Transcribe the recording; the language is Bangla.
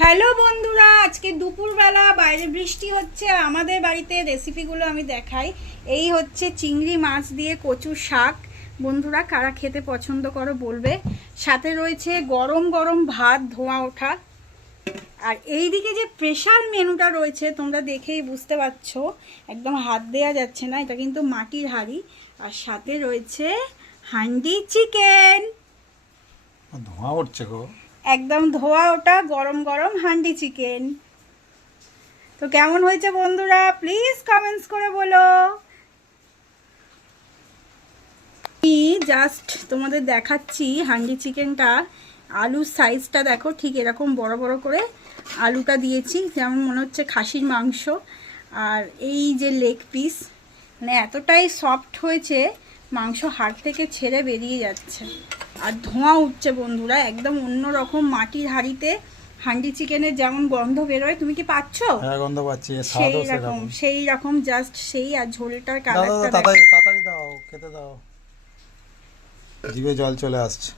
হ্যালো বন্ধুরা, আজকে দুপুরবেলা বাইরে বৃষ্টি হচ্ছে। আমাদের বাড়িতে রেসিপিগুলো আমি দেখাই। এই হচ্ছে চিংড়ি মাছ দিয়ে কচুর শাক। বন্ধুরা, কারা খেতে পছন্দ করো বলবে। সাথে রয়েছে গরম গরম ভাত, ধোঁয়া ওঠা। আর এই দিকে যে স্পেশাল মেনুটা রয়েছে তোমরা দেখেই বুঝতে পারছো, একদম হাত দেওয়া যাচ্ছে না, এটা কিন্তু মাটির হাঁড়ি। আর সাথে রয়েছে হান্ডি চিকেন। ধোঁয়া উঠছে গো, একদম ধোয়া ওটা গরম গরম হান্ডি চিকেন। তো কেমন হয়েছে বন্ধুরা, প্লিজ কমেন্টস করে বলো। আমি জাস্ট তোমাদের দেখাচ্ছি হান্ডি চিকেনটা। আলুর সাইজটা দেখো, ঠিক এরকম বড় বড় করে আলুটা দিয়েছি, যেমন মনে হচ্ছে খাসির মাংস। আর এই যে লেগ পিস, মানে এতটাই সফট হয়েছে, মাংস হাড় থেকে ছেড়ে বেরিয়ে যাচ্ছে। আর ধোঁয়া উঠছে বন্ধুরা, একদম অন্যরকম মাটির হাঁড়িতে হান্ডি চিকেনের যেমন গন্ধ বেরোয়, তুমি কি পাচ্ছ? হ্যাঁ গন্ধ পাচ্ছি, সেই রকম জাস্ট সেই। আর ঝোলটার দাও কালারটা তাড়াতাড়ি দাও, খেতে দাও, জিভে জল চলে আসছে।